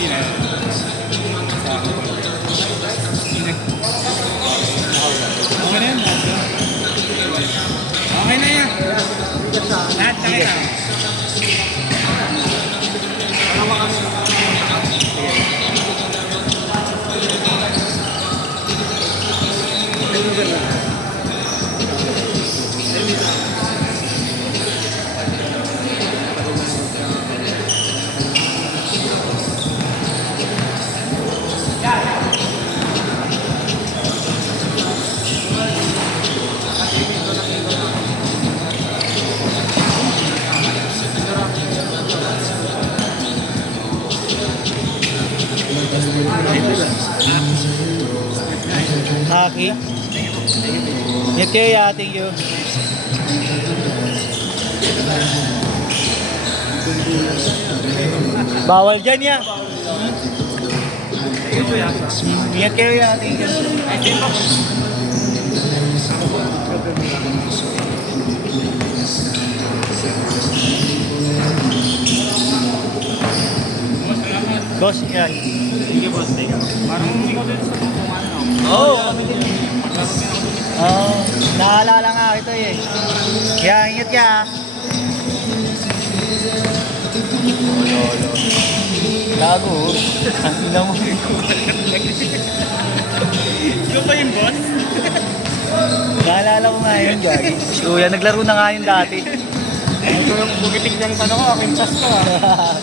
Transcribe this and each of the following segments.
Okay na yan. Okay na yan. Lahat na kaya. Haki. Okay, thank you. Bawal dyan ya. Ingat kayo ya, thank you. Boss, yan. Sige boss, teka. Parang hindi ko din sa tutungan. Oo, kami din. Oo, naalala nga ito eh. Kaya ingat ka. Gago. Ang ina mo. Ikaw ba yung boss? Naalala ko nga yun, Gagi. Si Kuya, naglaro na nga yun dati. Ito yung bugitig ng tanong ko, aking pass ko ah.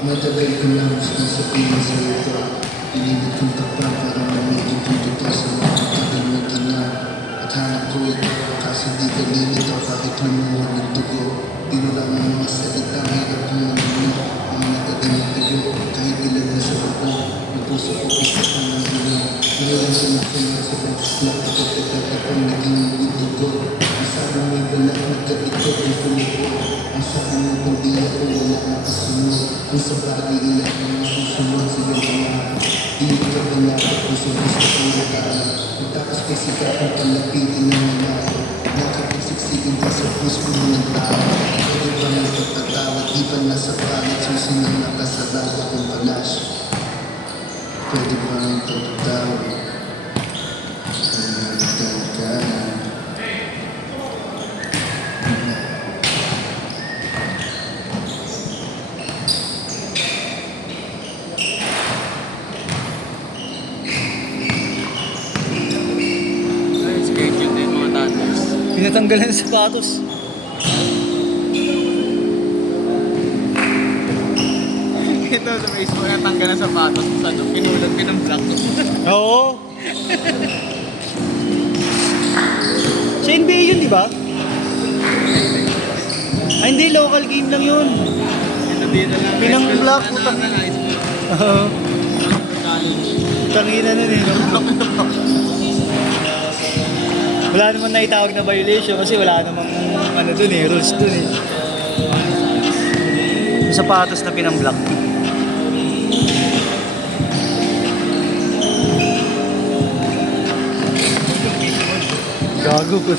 Matagal ko lang sasabihin sa ito. Pinili kong tapat para mamiging dito sa mga tagal na gina. At hanap ko ito, kaso di ka nilito kahit lumuha ng dugo. Binulang ang mga salita, hirap mo naman ang natatanig-tago. Kahit ilan na sa buko, ang puso ko isa ka ng ino. Ngayon sinasunod sa boses na kapag akong naging dugo. Ang sabi may balak na katikot ang pumupo. Ang sabi mo kung di ako wala nakasunod. Ang sa bagay ilan ang nasusunod sa iyong mga. Di ka ba nakapos ang gusto kong nakaan. Matapos kay sikat ang palapitin ng mga. Nakapagsiksikin ka sa puso ng tao. Pwede ba may pagtatawad? Di ba nasa pangit susunod na kasarado kong balas? Pwede ba ang pagtatawad? Kung nagdal ka. Pinatanggalan ng sapatos. Ito sa Facebook, natanggal ng sapatos. Ano, pinulat ka ng black. Oo. Sa NBA yun, di ba? Ay, hindi. Local game lang yun. Ito dito lang. Pinang-block, utang. Oo. Tangina nun eh. Wala naman naitawag na violation kasi wala namang ano dun eh, rules dun eh. Yung sapatos na pinang-block. Gago ko.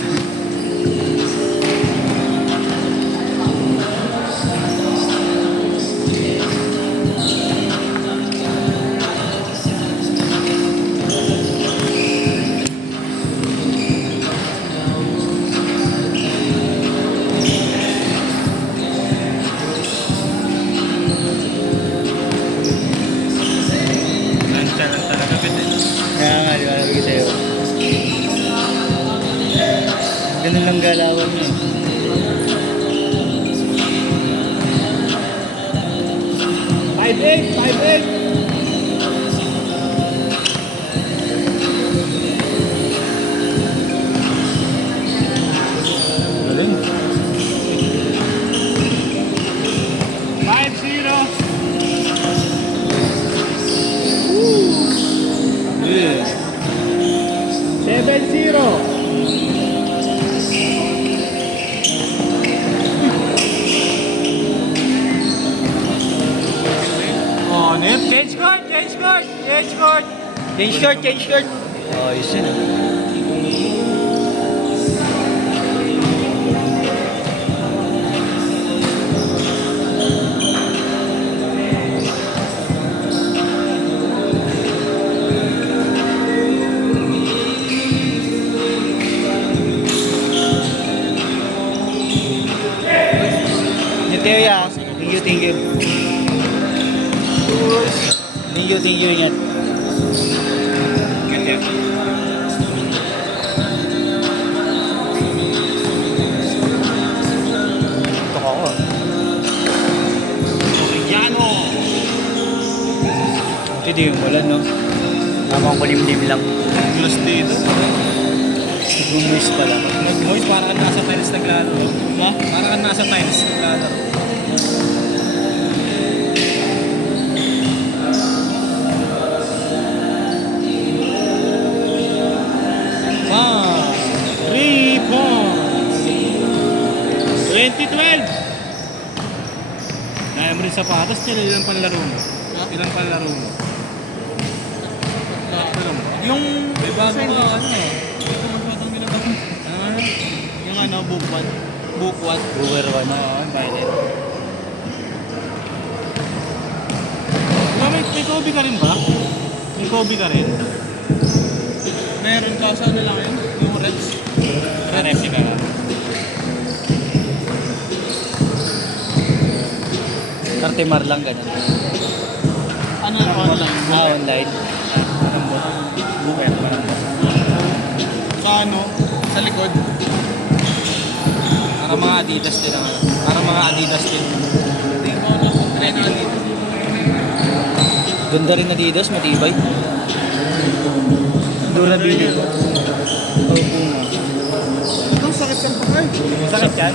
Change short, change short. Oh, yun yun. Thank you, ya. Thank you, thank you. Thank you, thank you, ingat. Ganyan. Ito ka ako. Oriano! Hindi yung wala, no? Tamang kulimlim lang. Glass dito. Nag-moist pala. Boys, parang ka nasa tiles naglalaro. Ha? Parang ka nasa tiles naglalaro. Wow! 3 points! 2012! Dahil mo rin sapatos, ilang panlaro mo? Ilang panlaro mo? Yung... May bago ka, ano eh? Ito masyadong ginagawa. Ano? Yung ano, bukwad. Bukwad. Buwer one. Oo, yung violet. May Kobe ka rin ba? May Kobe ka rin? Meron ka. Saan na lang yun? Yung Reds? Reds ka. Kartemar lang ganun. Ano yung online? Online. Bukwad. Sa ano? Sa likod? Para mga Adidas din ang Para mga Adidas din. Hindi ko lang kung try na Adidas. Ganda rin Adidas, matibay. Durability. Oh, Puma. Ang sakit sa pakay. Sakit yan?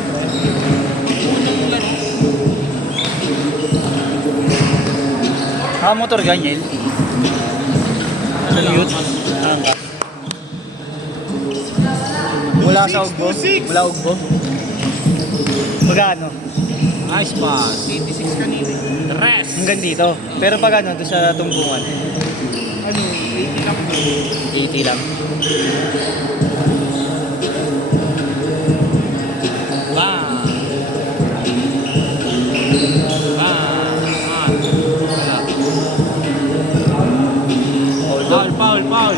Unang laro. Motor ganyan. Ano lang? Cute. Angkas. Mula sa ugbo? Mula ugbo? Magkano? Nice pass. 86 kanina. Rest. Hanggang dito. Pero pag ano, doon sa tunggungan? Ano? 80 lang. 80 lang. Bang! Bang! Foul, foul, foul.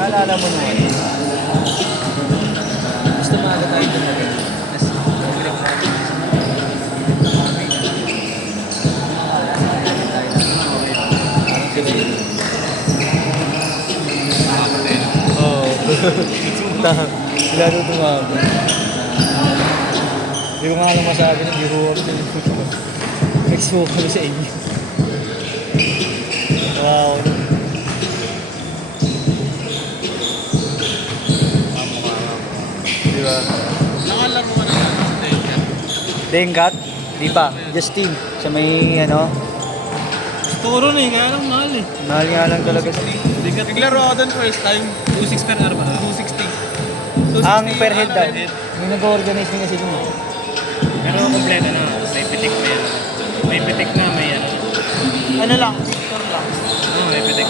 Naalala mo naman. Gusto maaga tayo dumating. Oo. Lalo tumama. Hindi ko nga lang masabi na biro kami sa likod ko. Nag-smoke kami sa inyo. Wow. Di ba? Nakalaro ka na sa Denver. Dengat? Di pa. Justin. Sa may ano. Turo na eh, kaya lang mahal eh. Mahal nga lang talaga. Naglaro ako doon first time. 2.6 per hour ba? 260. Ang per head daw. May nag-organize din kasi dun. Pero kompleto na. May pitik na yan. May pitik na, may yan. Ano lang? Victor lang. Oo, may pitik.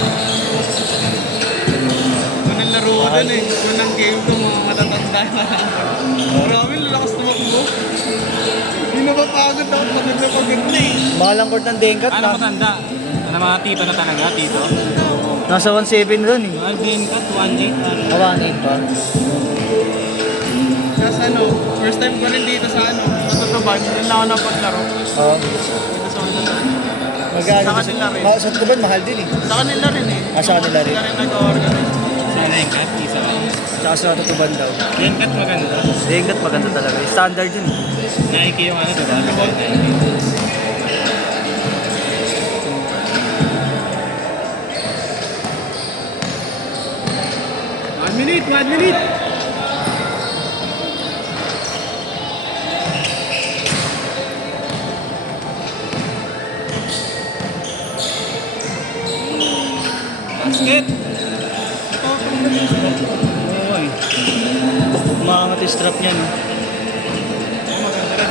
Unang laro ko doon eh. Unang game ko, mga matatanda na. Marami, lalakas tumakbo. Hindi na mapagod ako. Pagod na eh. Mahal ang court ng Dengat Ano na. matanda? Ano mga tito na talaga, tito? Nasa 1.7 doon eh. Mahal din ka, 1J. Awangin pa. Kasi ano, first time ko rin dito sa ano, sa Tutuban. Doon lang ako napaglaro. Oo. Dito sa Tutuban. Magkano? Sa kanila rin. Sa Tuban, mahal din eh. Sa kanila rin eh. Ah, sa kanila rin. Sila rin nag-organize. Sa Lenkat, isa lang. Tsaka sa Tutuban daw. Lenkat maganda. Dengat maganda talaga. Standard yun eh. Nike yung ano, diba? Nike. 1 minute, 1 minute! Basket! Ito, Uy. Umangat yung strap niya, no? Maganda rin.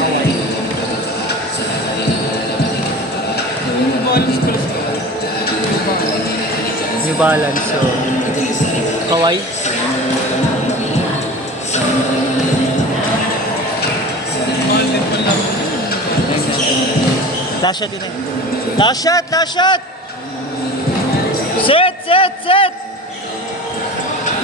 Hawaii. Yung balance pala sa New Balance, so... Kawai. mahal din pala. Last shot yun eh. Last shot! Last shot! Set! Set! Set!